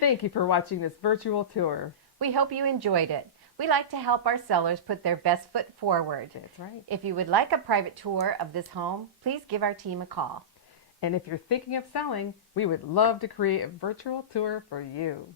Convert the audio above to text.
Thank you for watching this virtual tour. We hope you enjoyed it. We like to help our sellers put their best foot forward. That's right. If you would like a private tour of this home, please give our team a call. And if you're thinking of selling, we would love to create a virtual tour for you.